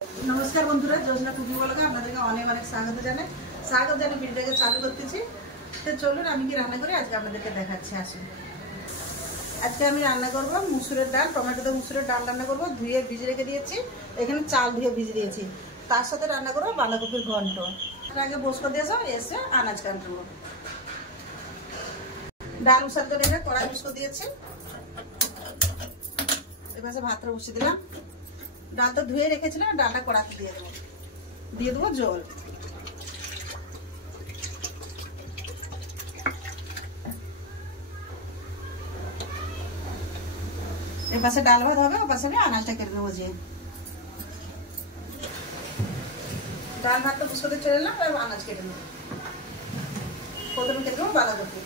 नमस्कार बंधुरा जोजना कुकिंग ब्लगे আপনাদেরকে অনেক অনেক স্বাগত জানিয়ে ভিডিওটাকে চালু করতেছি। তো চলুন আমি কি রান্না করি আজকে আপনাদেরকে দেখাচ্ছি। আসুন, আজকে আমি রান্না করব মুসুরের ডাল, টমেটো দিয়ে মুসুরের ডাল রান্না করব। ধুয়ে ভিজে রেখে দিয়েছি, এখানে চাল ধুয়ে ভিজে দিয়েছি। তার সাথে রান্না করব বাঁধাকপির ঘন্ট। তার আগে বসকো দিয়ে যাও, এসে আনাজ কাটবো। ডাল উসার করে কড়াই বসকো দিয়েছি, এবার ভাতটা বসিয়ে দিলাম। ডালটা ধুয়ে রেখেছিলাম, ডালটা কড়াতে দিয়ে দেবো জল। এর পাশে ডাল ভাত হবে, ওর পাশে আমি আনাজটা কেটে নেবো। যে ডাল ভাতটা বুঝতে চলে এলাম, এবার আনাজ কেটে নেবো। প্রথমে কেটে নেবো বাঁধাকপি।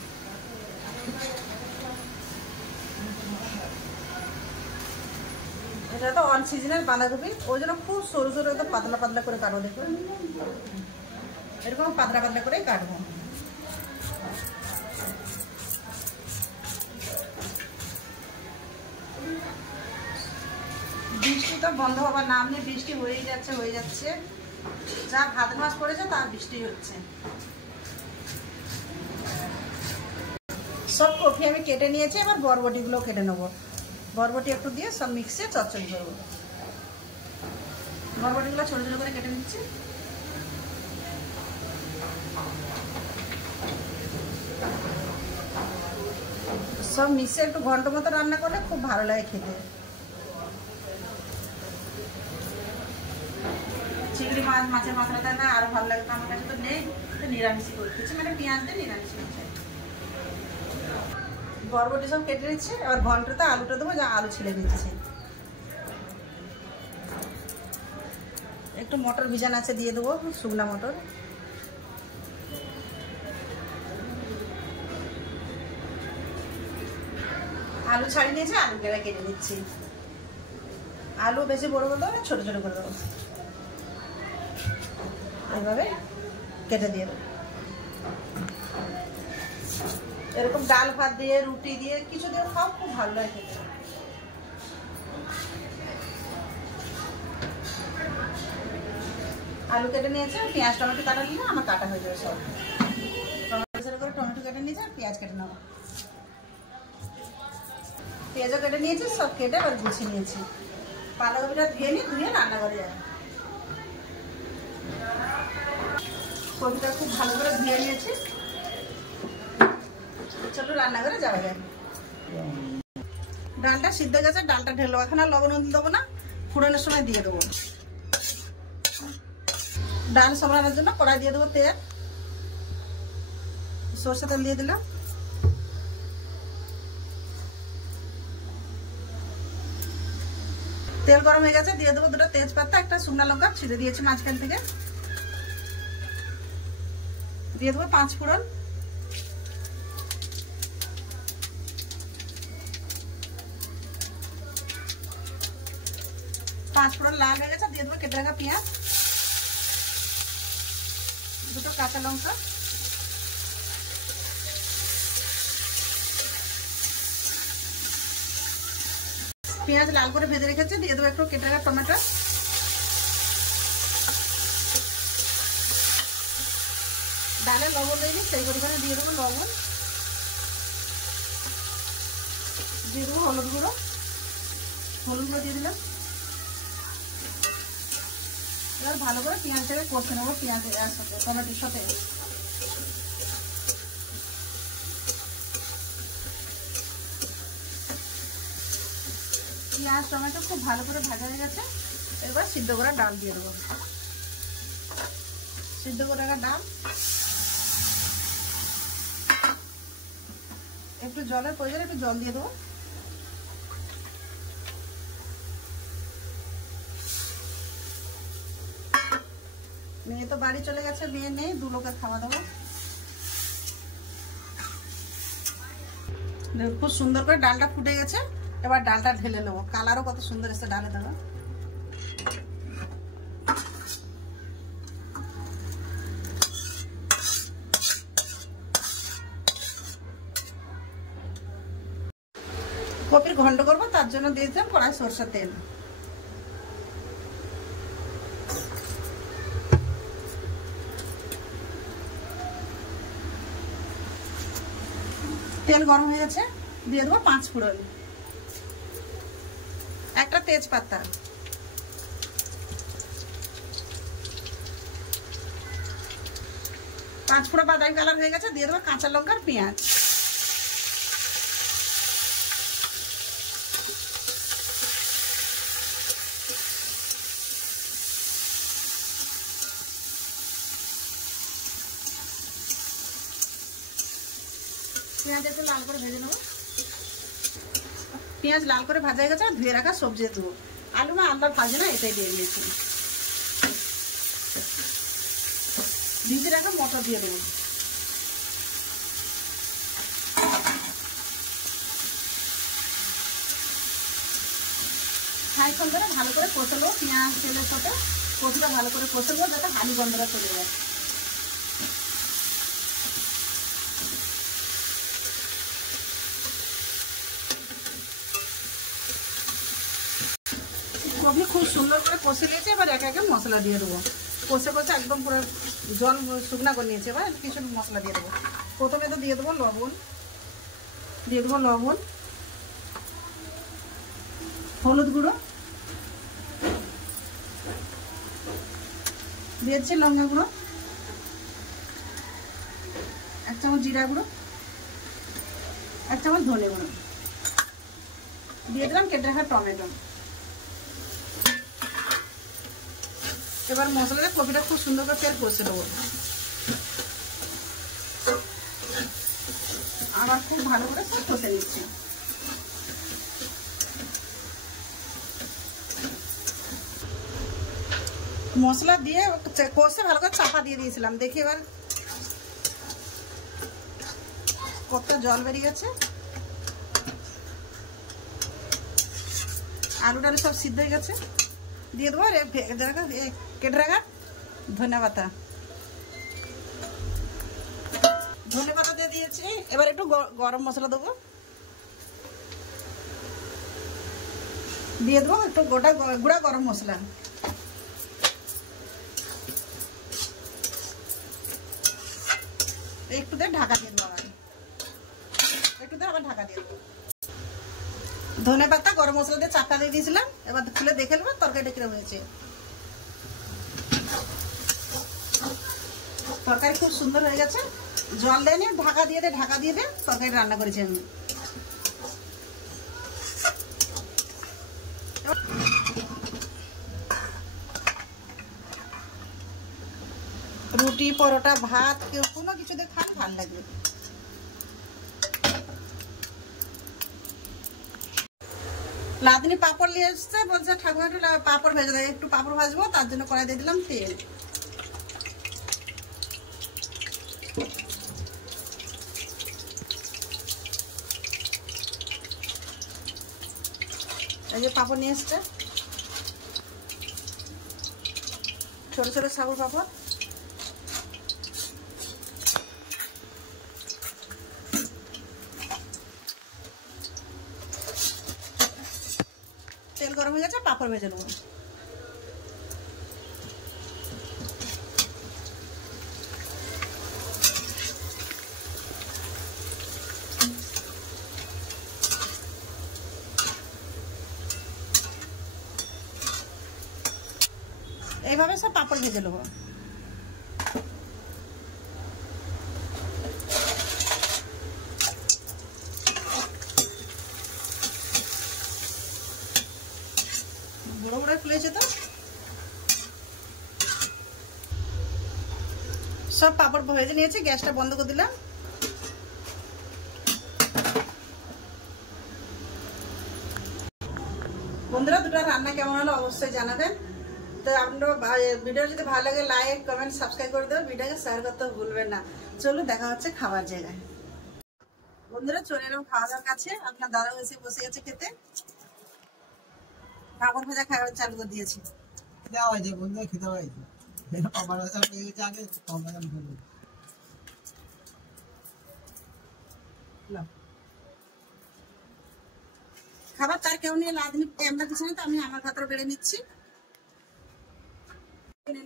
এটা তো অন সিজনের বাঁধাকপি, ওই জন্য খুব সরু সরু একদম পাতলা পাতলা করে কাটবো। দেখুন এরকম পাতলা পাতলা করে কাটবো। বৃষ্টি তো বন্ধ হবার নাম নেই, বৃষ্টি হয়ে যাচ্ছে। যা ভাদ্র মাস পড়েছে তা বৃষ্টি হচ্ছে। সব কপি আমি কেটে নিয়েছি, এবার বরবটিগুলো কেটে নেবো। বরবটি একটু দিয়ে সব মিক্সে চচ্চড়ি করবো। বরবটিগুলো ছোট ছোট করে কেটে নিচ্ছি। সব মিক্সে একটু ঘন্ট মতো রান্না করলে খুব ভালো লাগে খেতে। চিংড়ি মাছ, মাছের মাথাটা না আরো ভালো লাগে, আমার কাছে তো নেই, তো নিরামিষই করে দিচ্ছি, মানে পেঁয়াজ দিয়ে নিরামিষ হচ্ছে। বরবটি সব কেটে নিচ্ছি, এবার ঘন্টতে আলুটা দেবো, যা আলু ছিলে দিচ্ছি। একটু মটর ভিজানো আছে, দিয়ে দেবো শুকনা মটর। আলু ছাড়িয়ে নিয়েছি, আলু কেটে নিচ্ছি। আলু বেশি বড় করে দেবো, ছোট ছোট করে দেবো, এইভাবে কেটে দিয়ে দেবো। এরকম ডাল ভাত দিয়ে, রুটি দিয়ে, কিছু দিয়ে খাও, খুব ভালো লাগে খেতে। আলু কেটে নিয়েছে, পেঁয়াজ টমেটো কাটা নিলে আমার কাটা হয়ে যাবে সব। টমেটো করে টমেটো কেটে নিয়েছে, পেঁয়াজ কেটে নেবো। পেঁয়াজও কেটে নিয়েছি, সব কেটে এবার গুছিয়ে নিয়েছি। বাঁধাকপিটা ধুয়ে রান্না করে যাবে। কপিটা খুব ভালো করে ধুয়ে নিয়েছি, ছোট রান্না করে যাওয়া যায়। ডালটা সিদ্ধ গেছে, ডালটা ঢেলো। এখন আর লবণ দেবো না, ফোড়নের সময় দিয়ে দেবো। ডাল সামলানোর জন্য কড়াই দিয়ে দেবো তেল, সরষে তেল দিয়ে দিলাম। তেল গরম হয়ে গেছে, দিয়ে দেবো দুটো তেজপাতা, একটা শুকনো লঙ্কা ছিঁড়ে দিয়েছি মাঝখান থেকে। দিয়ে দেবো 5 ফোড়ন। লাল হয়ে গেছে, দিয়ে দেবো কেটে রাখা পেঁয়াজ, দুটো কাঁচা লঙ্কা, পেঁয়াজ লাল করে ভেজে রেখেছি। দিয়ে দেবো একটু কেটে রাখা টমেটো, ডালে লবণ দিইনি, সেই পরিমাণে দিয়ে দেবো লবণ, দিয়ে দেবো হলুদ গুঁড়ো দিয়ে দিলাম। এবার ভালো করে পেঁয়াজটাকে কষে নেবো, পেঁয়াজের সাথে টমেটোর সাথে। পেঁয়াজ টমেটো খুব ভালো করে ভাজা হয়ে গেছে, এবার সিদ্ধ করা ডাল দিয়ে দেবো। সিদ্ধ করে রাখা ডাল, একটু জলের প্রয়োজন, একটু জল দিয়ে দেবো। মেয়ে তো বাড়ি চলে গেছে, মেয়ে নেই, 2 লোকের খাওয়া দেবো। খুব সুন্দর করে ডালটা ফুটে গেছে, এবার ডালটা ঢেলে নেবো। কালারও কত সুন্দর এসে ডালে দেবো। কপির ঘন্ট করবো, তার জন্য দিয়ে দিলাম কড়াই সরষের তেল। তেল গরম হয়ে গেছে, দিয়ে দেবো 5 ফোড়ন, একটা তেজপাতা, 5 ফোড়ন বাদামি কালার হয়ে গেছে, দিয়ে দেবো কাঁচা লঙ্কা আর পেঁয়াজ। পেঁয়াজ একটু লাল করে ভেজে নেবো। পেঁয়াজ লাল করে ভাজা হয়ে গেছে, ধুয়ে রাখা সবজি দেবো। আলু না আলাদা ভাজে না, এটাই দিয়ে দিয়েছি। ভিজে রাখা মটর দিয়ে দেবো। খানিকক্ষণ ধরে ভালো করে কষে নেবো, পেঁয়াজ তেলের সাথে কষিটা ভালো করে কষে নেবো, যাতে হালি গন্ধটা চলে যায়। কফি খুব সুন্দর করে কষে নিয়েছে, এবার একে একে মশলা দিয়ে দেবো। কষে কষে একদম পুরো জল শুকনা করে নিয়েছে, এবার কিছু মশলা দিয়ে দেবো। প্রথমে তো দিয়ে দেবো লবণ, দিয়ে দেবো লবণ, হলুদ গুঁড়ো, দিয়েছি লঙ্কা গুঁড়ো, 1 চামচ জিরা গুঁড়ো, 1 চামচ ধনে গুঁড়ো, দিয়ে দিলাম কেটে রাখা টমেটো। এবার মশলাটা কপিটা খুব সুন্দর করে তেল কষে দেবো, আবার খুব ভালো করে সব কষে নিচ্ছি। মশলা দিয়ে কষে ভালো করে চাপা দিয়ে দিয়েছিলাম, দেখি এবার কতটা জল বেরিয়ে গেছে। আলুটা সব সিদ্ধ হয়ে গেছে, দিয়ে দেবো কেটে রাখা ধনে পাতা। ধনে পাতা দিয়ে দিয়েছি, এবার একটু গরম মশলা দেবো, দিয়ে দেবো একটু গুঁড়া গরম মশলা, একটু দিয়ে ঢাকা দিয়ে দেবো। একটু দিয়ে আবার ঢাকা দিয়ে দেবো। ধনে পাতা গরম মশলা দিয়ে চাপা দিয়ে দিয়েছিলাম, এবার খুলে দেখে নেবো তরকারিটা কিরকম হয়েছে। তরকারি খুব সুন্দর হয়ে গেছে, জল দেয়নি, ঢাকা দিয়ে দে তরকারি রান্না করেছি আমি। রুটি পরোটা ভাত কেউ কোনো কিছু দিয়ে খান, ভালো লাগবে। লাদনি পাপড় নিয়ে এসছে, বলছে ঠাকুমা একটু পাপড় ভেজে দেয়, একটু পাপড় ভাজবো, তার জন্য কড়াই দিয়ে দিলাম তেল। এই যে পাপড় নিয়ে এসছে, ছোট ছোট সাবুর পাপড়। তেল গরম হয়ে গেছে, পাপড় ভেজে নেবো। এইভাবে সব পাপড় ভেজে নেবো। বড় বড় ফুলেছে তো, সব পাপড় ভেজে নিয়েছি, গ্যাসটা বন্ধ করে দিলাম। বন্ধুরা, দুটো রান্না কেমন হলো অবশ্যই জানাবেন। তো আপনারা ভিডিও যদি ভালো লাগে লাইক কমেন্ট সাবস্ক্রাইব করে দেবেন, ভিডিওকে শেয়ার করতে ভুলবেন না। চলুন দেখা হচ্ছে খাবার জায়গায়। বন্ধুরা চলে এলাম খাওয়া দাওয়ার কাছে, আপনার দাদা এসে বসে গেছে খেতে। পাপড় ভাজা খাওয়া চালু করে দিয়েছি। খাবার তার কেউ নিয়ে লাদনি আমরা কিছু নেই, তো আমি আমার খাতার বেড়ে নিচ্ছি,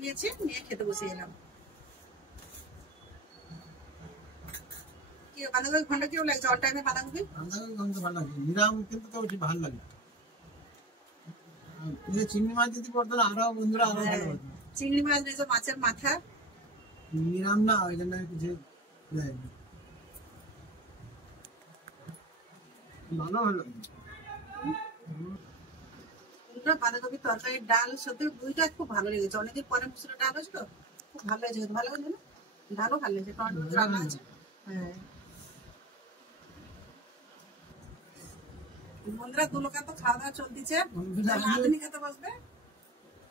নিয়েছি, নিয়ে খেতে বসে গেলাম। কি বাঁধাকপি ঘন্টা কেউ লাগছে অল টাইমে বাঁধাকপি গন্ধ ভালো লাগে, নিরাম কিন্তু তো ওটি ভালো লাগে। চিংড়ি মাছ যদি পড়তো না আরো বন্ধুরা আরো ভালো হতো। চিংড়ি মাছ নিয়েছে, মাছের মাথা নিরাম না, ওই জন্য কিছু ভালো ভালো বাঁধাকপি তরকারি ডাল সত্যি দুইটা খুব ভালো লেগেছে, অনেকদিন পরে মুসুরের ডাল হয়েছিল, খুব ভালো হয়েছে, ভালো হয়েছে না? ডালও ভালো লেগেছে, টমেটো রান্না আছে। হ্যাঁ বন্ধুরা, দু লোকা তো খাওয়া দাওয়া চলতেছে, রাঁধুনি খেতে বসবে।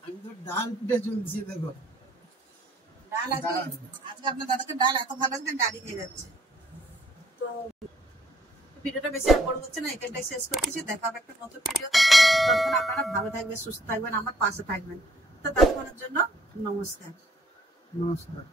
আমি তো ডাল পিঠে চলছি, দেখো ডাল আজকে আপনার দাদাকে ডাল এত ভালো লাগছে, ডালই খেয়ে যাচ্ছে। তো ভিডিওটা বেশি আর বড় হচ্ছে না, এখানটাই শেষ করতেছি। দেখা হবে একটা নতুন ভিডিও, ততক্ষণ আপনারা ভালো থাকবেন, সুস্থ থাকবেন, আমার পাশে থাকবেন। তো ততক্ষণের জন্য নমস্কার। নমস্কার।